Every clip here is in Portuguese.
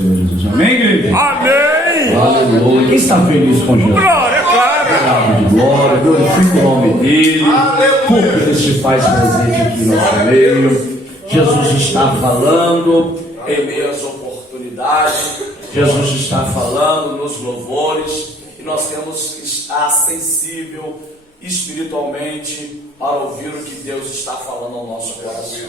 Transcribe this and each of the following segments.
Senhor Jesus. Amém, igreja? Amém! Aleluia. Quem está feliz com Jesus? Glória, glória! De glória, glorifica o nome dele, porque ele se faz presente aqui no nosso meio. Jesus está falando em meio às oportunidades, Jesus está falando nos louvores, e nós temos que estar sensível espiritualmente para ouvir o que Deus está falando ao nosso coração.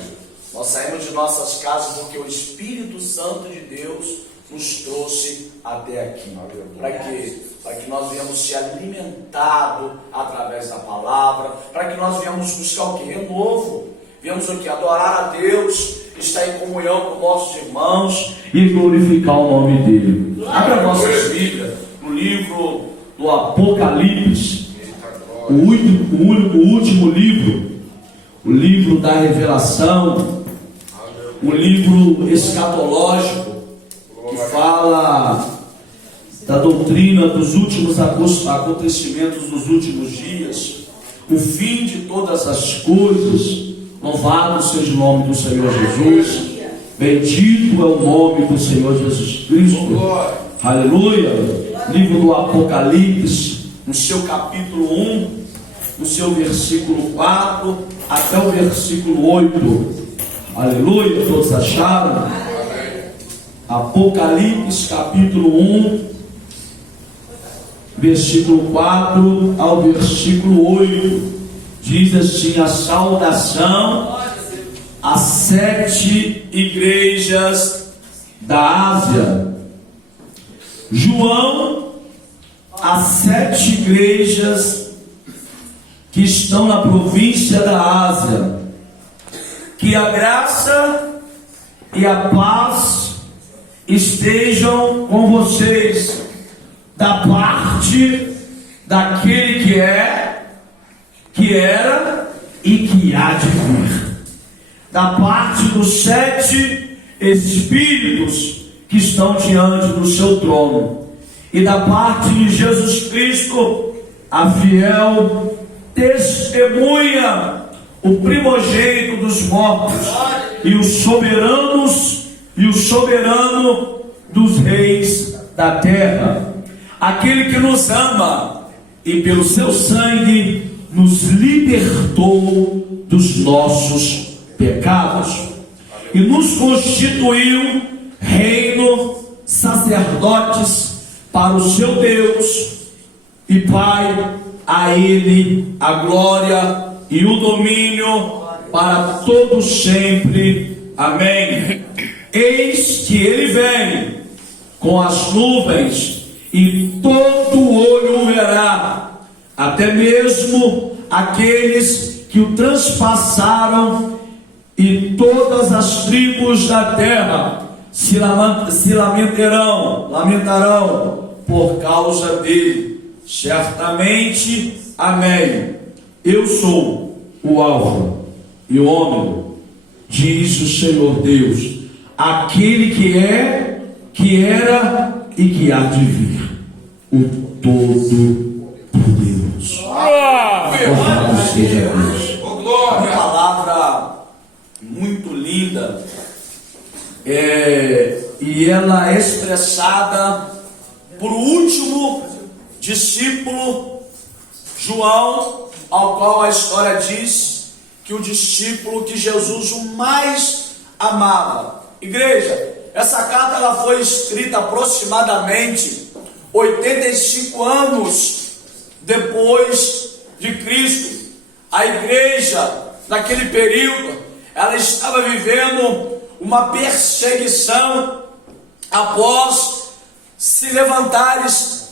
Nós saímos de nossas casas porque o Espírito Santo de Deus nos trouxe até aqui. Para quê? Para que nós venhamos ser alimentados através da palavra, para que nós venhamos buscar o que? Renovo. Viemos aqui adorar a Deus, estar em comunhão com nossos irmãos e glorificar o nome dele. Abra nossas Bíblias no livro do Apocalipse, o último livro, o livro da revelação, o livro escatológico, que fala da doutrina dos últimos acontecimentos dos últimos dias, o fim de todas as coisas. Louvado seja o nome do Senhor Jesus, bendito é o nome do Senhor Jesus Cristo. Aleluia. Livro do Apocalipse, no seu capítulo 1, no seu versículo 4 até o versículo 8. Aleluia. Todos acharam? Apocalipse capítulo 1, versículo 4 ao versículo 8. Diz assim: a saudação às 7 igrejas da Ásia. João, às 7 igrejas que estão na província da Ásia, que a graça e a paz estejam com vocês, da parte daquele que é, que era e que há de vir, da parte dos 7 Espíritos que estão diante do seu trono, e da parte de Jesus Cristo, a fiel testemunha, o primogênito dos mortos, e o soberano dos reis da terra, aquele que nos ama e pelo seu sangue nos libertou dos nossos pecados e nos constituiu reino, sacerdotes para o seu Deus e Pai. A ele a glória e o domínio para todos sempre. Amém. Eis que ele vem com as nuvens, e todo olho o verá, até mesmo aqueles que o transpassaram, e todas as tribos da terra se lamentarão por causa dele. Certamente, amém. Eu sou o Alfa e o Ômega, diz o Senhor Deus, aquele que é, que era e que há de vir, o Todo-Poderoso. Louvado seja Deus. Uma palavra muito linda, e ela é expressada por último discípulo, João, ao qual a história diz que o discípulo que Jesus o mais amava. Igreja, essa carta ela foi escrita aproximadamente 85 anos depois de Cristo. A igreja, naquele período, ela estava vivendo uma perseguição após se levantarem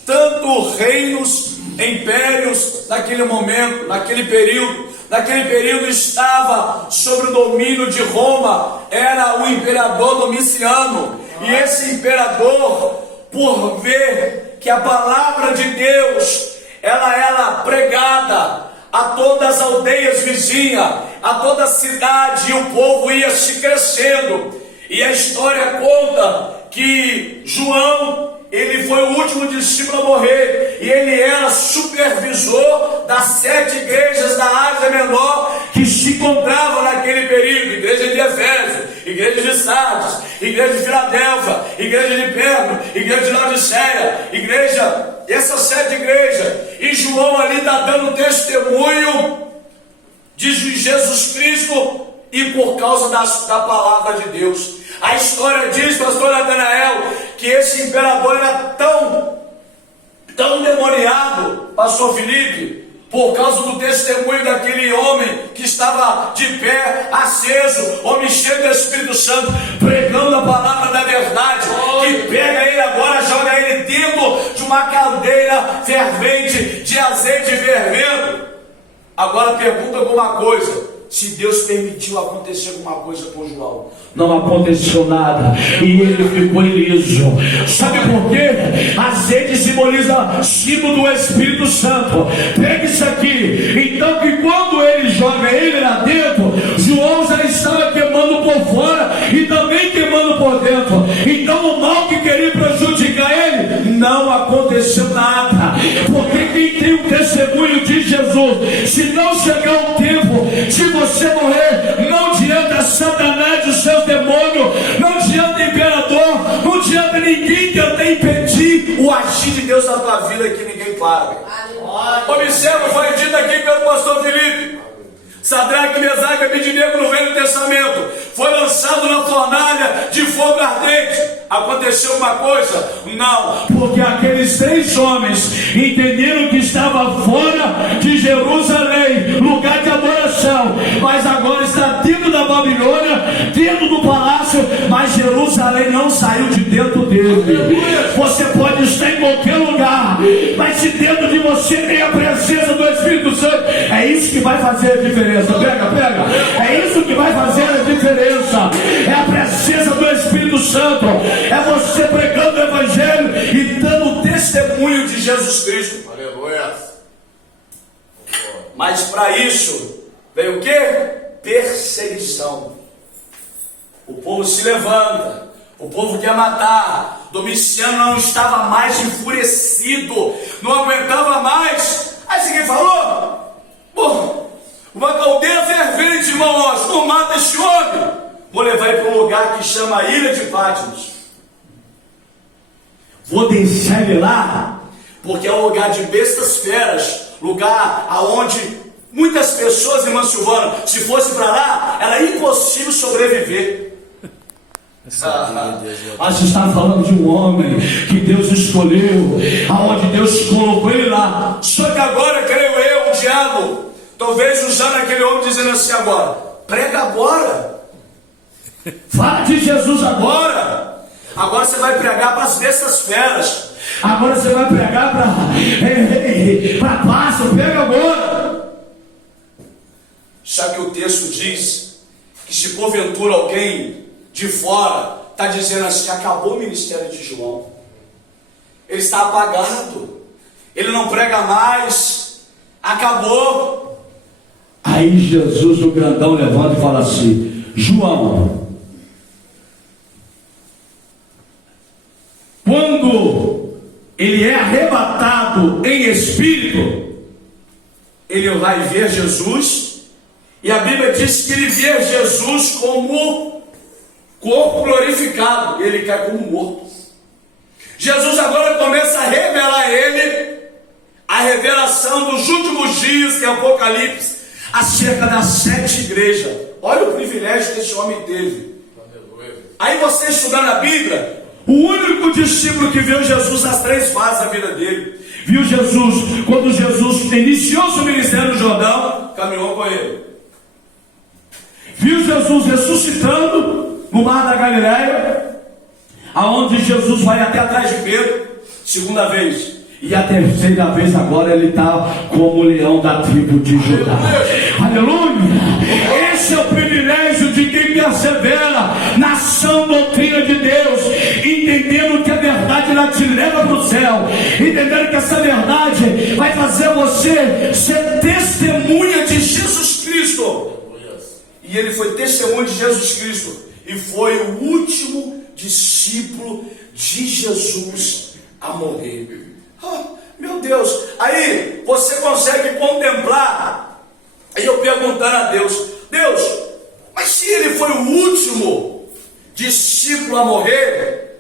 tanto reinos, impérios naquele momento, naquele período. Naquele período estava sob o domínio de Roma, era o imperador Domiciano. E esse imperador, por ver que a palavra de Deus ela era pregada a todas as aldeias vizinhas, a toda a cidade, e o povo ia se crescendo. E a história conta que João, ele foi o último discípulo a morrer, e ele era supervisor das 7 igrejas da Ásia Menor que se encontravam naquele período, igreja de Efésio, igreja de Sardes, igreja de Filadélfia, igreja de Pedro, igreja de Laodiceia, igreja, essas 7 igrejas. E João ali está dando testemunho de Jesus Cristo e por causa da palavra de Deus. A história diz, pastor Natanael, que esse imperador era tão demoniado, pastor Felipe, por causa do testemunho daquele homem que estava de pé, aceso, homem cheio do Espírito Santo, pregando a palavra da verdade, que pega ele agora, joga ele dentro de uma caldeira fervente, de azeite fervendo. Agora pergunta alguma coisa: se Deus permitiu acontecer alguma coisa com João? Não aconteceu nada e ele ficou iliso. Sabe por quê? Azeite simboliza símbolo do Espírito Santo. Pega isso aqui. Então que quando ele joga ele lá dentro, João já estava queimando por fora e também queimando por dentro. Então o mal que queria prejudicar ele, não aconteceu nada. Porque quem tem o testemunho de Jesus, se não chegar o tempo de você morrer, não adianta Satanás e os seus demônios, não adianta imperador, não adianta ninguém tentar impedir o agir de Deus na tua vida, que ninguém para. Observa, foi dito aqui pelo pastor Felipe: Sadraque, Mesaque e Abednego no Velho Testamento foi lançado na fornalha de fogo ardente. Aconteceu uma coisa? Não, porque aqueles 3 homens entenderam que estava fora de Jerusalém, lugar de adoração, mas agora está dentro da Babilônia, dentro do palácio, mas Jerusalém não saiu de dentro dele. Você pode estar em qualquer lugar, mas se dentro de você tem a presença do Espírito Santo, é isso que vai fazer a diferença. Pega, é isso que vai fazer a diferença, é a presença do Espírito Santo, é você pregando o Evangelho e dando testemunho de Jesus Cristo. Aleluia. Mas para isso veio o que? Perseguição. O povo se levanta, o povo quer matar. Domiciano não estava mais enfurecido, não aguentava mais. Aí você quem falou? Pô, uma caldeira fervente, irmãos, não mata esse homem. Vou levar ele para um lugar que chama Ilha de Patmos. Vou deixar ele lá, porque é um lugar de bestas feras, lugar aonde muitas pessoas, irmã Silvana, se fosse para lá, era impossível sobreviver. Mas está falando de um homem que Deus escolheu, aonde Deus colocou ele lá. Só que agora, creio eu, o diabo talvez usando aquele homem dizendo assim: agora, prega agora, fala de Jesus agora. Agora você vai pregar para as bestas feras. Agora você vai pregar para pássaro. Pega agora. Só que o texto diz que se porventura alguém de fora está dizendo assim: acabou o ministério de João, ele está apagado, ele não prega mais, acabou. Aí Jesus, o grandão, levanta e fala assim: João, quando ele é arrebatado em espírito, ele vai ver Jesus, e a Bíblia diz que ele vê Jesus como corpo glorificado, ele cai como morto. Jesus agora começa a revelar a ele a revelação dos últimos dias de Apocalipse acerca das 7 igrejas. Olha o privilégio que esse homem teve. Aí você estudando a Bíblia, o único discípulo que viu Jesus nas 3 fases da vida dele, viu Jesus quando Jesus iniciou seu ministério no Jordão, caminhou com ele. Viu Jesus ressuscitando no mar da Galileia, aonde Jesus vai até atrás de Pedro, 2ª vez. E a 3ª vez agora ele está como o leão da tribo de Judá. Aleluia! Esse é o privilégio de quem persevera na sã doutrina de Deus, entendendo que a verdade ela te leva para o céu, entendendo que essa verdade vai fazer você ser testemunha de Jesus Cristo. E ele foi testemunha de Jesus Cristo, e foi o último discípulo de Jesus a morrer. Meu Deus, aí você consegue contemplar, aí eu perguntando a Deus, mas se ele foi o último discípulo a morrer,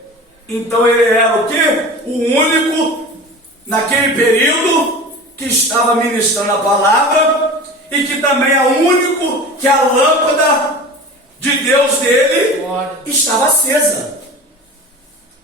então ele era o quê? O único, naquele período, que estava ministrando a palavra e que também é o único que a lâmpada de Deus dele estava acesa.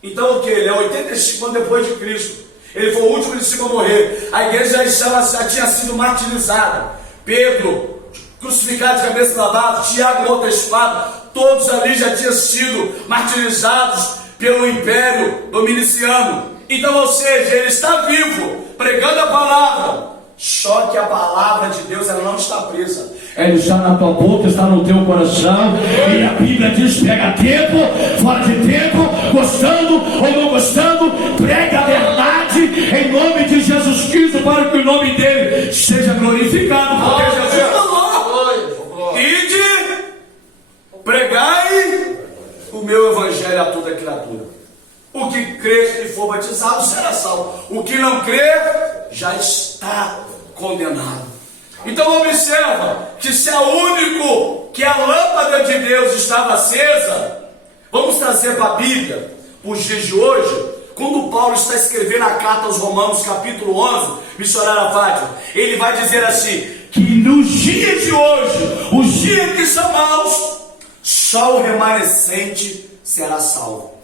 Então o que? Ele é 85 anos depois de Cristo. Ele foi o último discípulo a morrer. A igreja já tinha sido martirizada. Pedro, crucificado de cabeça lavada, Tiago, outra espada, todos ali já tinham sido martirizados pelo Império Dominiciano. Então, ou seja, ele está vivo, pregando a palavra. Só que a palavra de Deus, ela não está presa. Ela está na tua boca, está no teu coração. E a Bíblia diz: prega a tempo, fora de tempo, gostando ou não gostando, prega a verdade em nome de Jesus Cristo, para que o nome dele seja glorificado. Porque Jesus falou: ide, pregai o meu evangelho a toda criatura. O que crer e for batizado será salvo. O que não crer já está condenado. Então observa que se é o único que a lâmpada de Deus estava acesa, vamos trazer para a Bíblia, para os dias de hoje, quando Paulo está escrevendo a carta aos Romanos, capítulo 11, missionária Fátima, ele vai dizer assim, que nos dias de hoje, os dias que são maus, só o remanescente será salvo.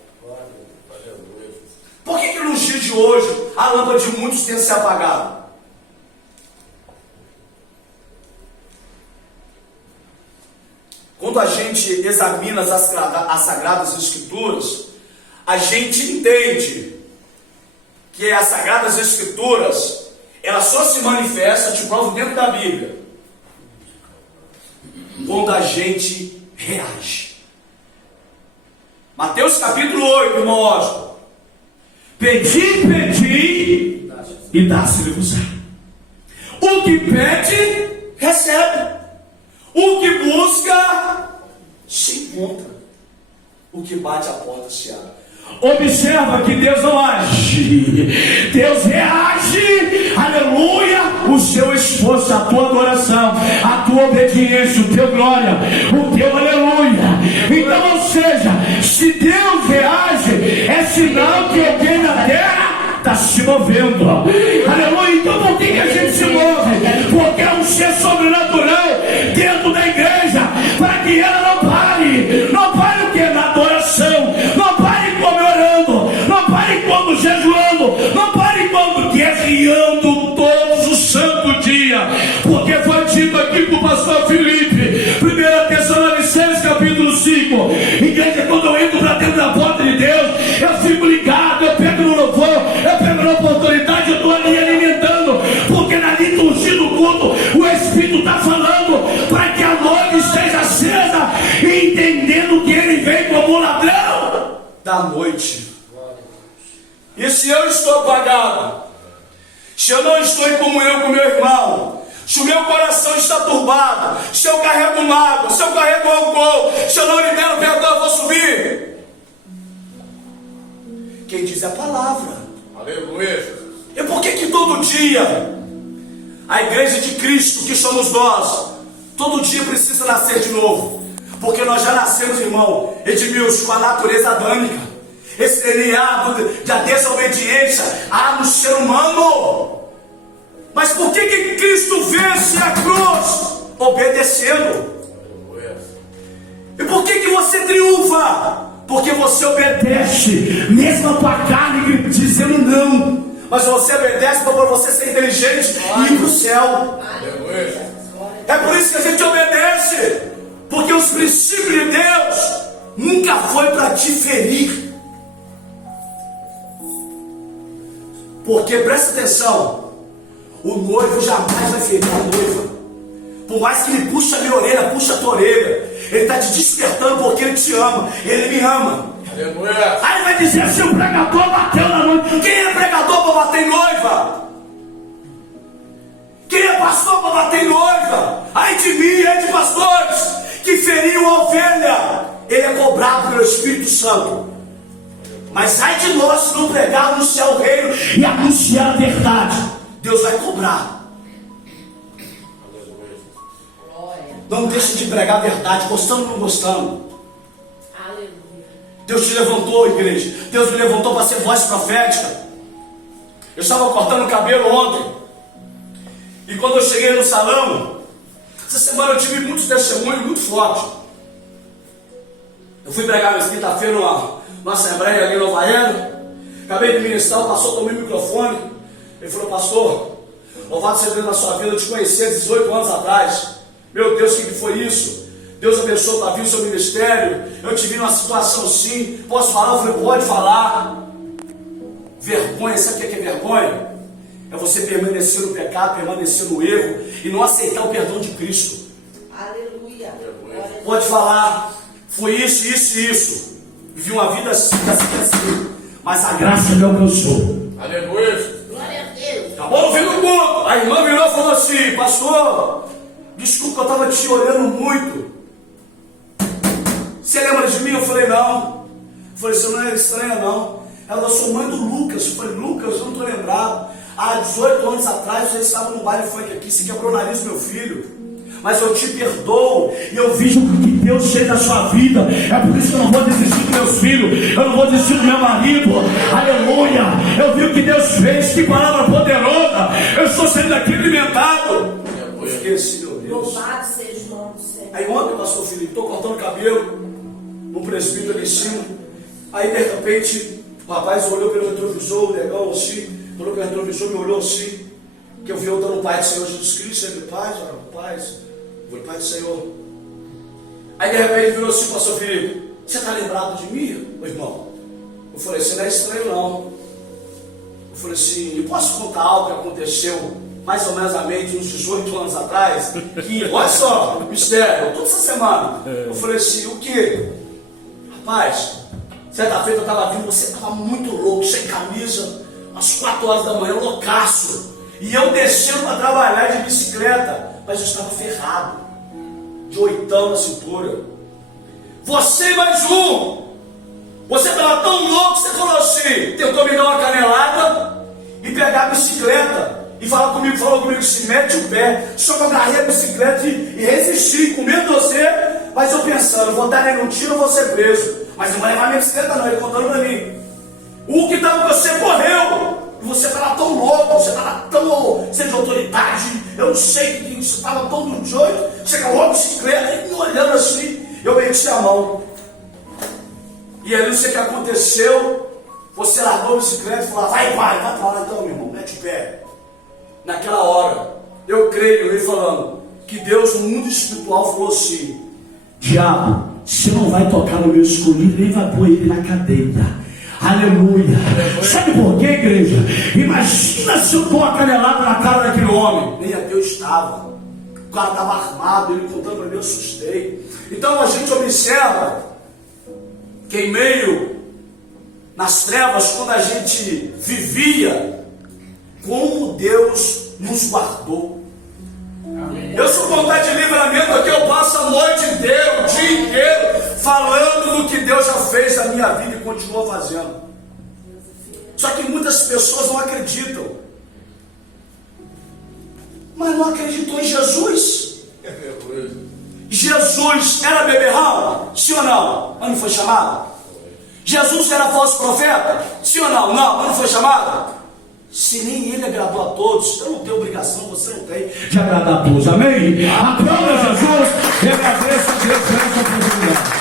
Por que nos dias de hoje a lâmpada de muitos tem se apagado? Quando a gente examina as Sagradas Escrituras, a gente entende que as Sagradas Escrituras, ela só se manifesta, te provo dentro da Bíblia, quando a gente reage. Mateus capítulo 8, irmão Oscar. Pedi, e dá-se-lhe-vos-á. O que pede, recebe. O que busca, se encontra. O que bate a porta, se abre. Observa que Deus não age, Deus reage, aleluia, o seu esforço, a tua adoração, a tua obediência, o teu glória, o teu aleluia. Então, ou seja, se Deus reage, é sinal que alguém na terra está se movendo, aleluia. Então por que a gente se move? Porque é um ser sobrenatural dentro da igreja, para que ela não pare o que? Na adoração, não pare como orando, não pare como jejuando, não pare como guerreando todos os santos dias, porque foi dito aqui com o pastor Felipe, 1 Tessalonicenses capítulo 5, igreja, quando eu entro para dentro da porta de Deus, eu fico ligado, eu pego no louvor, eu pego na oportunidade, eu estou ali alimentando, porque na liturgia do culto o Espírito está falando para que a noite esteja acesa, entendendo que ele vem como ladrão da noite. E se eu estou apagado, se eu não estou em comunhão com meu irmão, se o meu coração está turbado, se eu carrego mágoa, se eu carrego rancor, se eu não libero perdão, eu vou subir. Quem diz é a palavra. Aleluia. E por que todo dia a igreja de Cristo, que somos nós, todo dia precisa nascer de novo? Porque nós já nascemos, irmão Edmilson, com a natureza adâmica, esse DNA da desobediência no ser humano. Mas por que Cristo vence a cruz? Obedecendo. E por que você triunfa? Porque você obedece, mesmo a tua carne dizendo não. Mas você obedece para você ser inteligente e ir para o céu. É por isso que a gente obedece, porque os princípios de Deus nunca foi para te ferir. Porque presta atenção, o noivo jamais vai ferir a noiva. Por mais que ele puxe a minha orelha, puxa a tua orelha, ele está te despertando porque ele te ama, ele me ama. Aleluia. Aí vai dizer assim: o pregador bateu na noiva. Quem é pregador para bater em noiva? Quem é pastor para bater em noiva? Ai de mim, ai de pastores que feriam a ovelha. Ele é cobrado pelo Espírito Santo. Mas ai de nós se não pregar, anunciar o reino e anunciar a verdade, Deus vai cobrar. Não deixe de pregar a verdade, gostando ou não gostando. Aleluia. Deus te levantou, igreja. Deus me levantou para ser voz profética. Eu estava cortando o cabelo ontem. E quando eu cheguei no salão, essa semana eu tive muitos testemunhos muito fortes. Eu fui pregar na quinta-feira numa assembleia ali em Nova Era. Acabei de ministrar, o pastor tomou o microfone. Ele falou: pastor, louvado seja Deus na sua vida, eu te conheci há 18 anos atrás. Meu Deus, o que foi isso? Deus abençoe para vir o seu ministério. Eu te vi numa situação assim. Posso falar? Eu falei: pode falar. Vergonha, sabe o que é vergonha? É você permanecer no pecado, permanecer no erro e não aceitar o perdão de Cristo. Aleluia. Pode falar: foi isso, isso e isso. Vivi uma vida assim, assim. Mas a graça me alcançou. Aleluia. Glória a Deus. Acabou no fim do culto. A irmã virou e falou assim: pastor, desculpa, eu estava te olhando muito. Você lembra de mim? Eu falei: não. Eu falei: você não é estranha, não. Ela: eu sou mãe do Lucas. Eu falei: Lucas, eu não estou lembrado. Há 18 anos atrás você estava no baile funk aqui, se quebrou o nariz do meu filho. Mas eu te perdoo e eu vejo o que Deus fez na sua vida. É por isso que eu não vou desistir dos meus filhos, eu não vou desistir do meu marido. Aleluia! Eu vi o que Deus fez, que palavra poderosa. Eu estou sendo daqui alimentado. Eu fiquei assim: meu Deus. Louvado seja o nome do Senhor. Aí ontem, pastor Felipe, estou cortando o cabelo no presbítero ali em cima. Aí de repente o rapaz olhou pelo retrovisor, o negão assim, olhou pelo retrovisor, me olhou assim, que eu vi eu dando o Pai do Senhor Jesus Cristo. Ele: paz, paz. Eu falei: Pai do Senhor. Aí de repente ele virou assim: pastor Felipe, você está lembrado de mim, meu irmão? Eu falei: você não é estranho, não. Eu falei assim: eu posso contar algo que aconteceu mais ou menos uns 18 anos atrás? Que, olha só, mistério, toda essa semana. Eu falei assim: o que? Rapaz, certa feita eu estava vindo, você estava muito louco, sem camisa, às 4 horas da manhã, loucaço. E eu descendo para trabalhar de bicicleta, mas eu estava ferrado, de 8 na cintura. Você mais um. Você estava tão louco que você falou assim, tentou me dar uma canelada e pegar a bicicleta e falou comigo assim: mete o pé. Só que eu agarrei a bicicleta e resisti, com medo de você. Mas eu pensando: vou dar nem um tiro, eu vou ser preso. Mas não vai levar minha bicicleta não, ele contando para mim. O que estava com você correu. E você estava tão louco, você estava tão sem de autoridade. Eu não sei que você estava tão doido. Você calou a bicicleta e me olhando assim. Eu meti a mão. E aí não sei o que aconteceu. Você largou a bicicleta e falou: vai para lá então, meu irmão, mete o pé. Naquela hora, eu creio, ele falando, que Deus no mundo espiritual falou assim: diabo, você não vai tocar no meu escolhido, nem vai pôr ele na cadeia. Aleluia. Sabe por quê, igreja? Imagina se eu dou uma canelada na cara daquele homem. Nem até eu estava. O cara estava armado, ele contando para mim, eu assustei. Então a gente observa que em meio nas trevas, quando a gente vivia, como Deus nos guardou. Eu sou vontade de livramento aqui, eu passo a noite inteira, o dia inteiro, falando do que Deus já fez na minha vida e continua fazendo. Só que muitas pessoas não acreditam. Mas não acreditou em Jesus. Jesus era beberrão? Sim ou não? Mas não foi chamado? Jesus era falso profeta? Sim ou não? Não, mas não foi chamado? Se nem ele agradou a todos, eu não tenho obrigação, você não tem de agradar a todos. Amém? Aplauda Jesus e agradeça a Deus por essa oportunidade.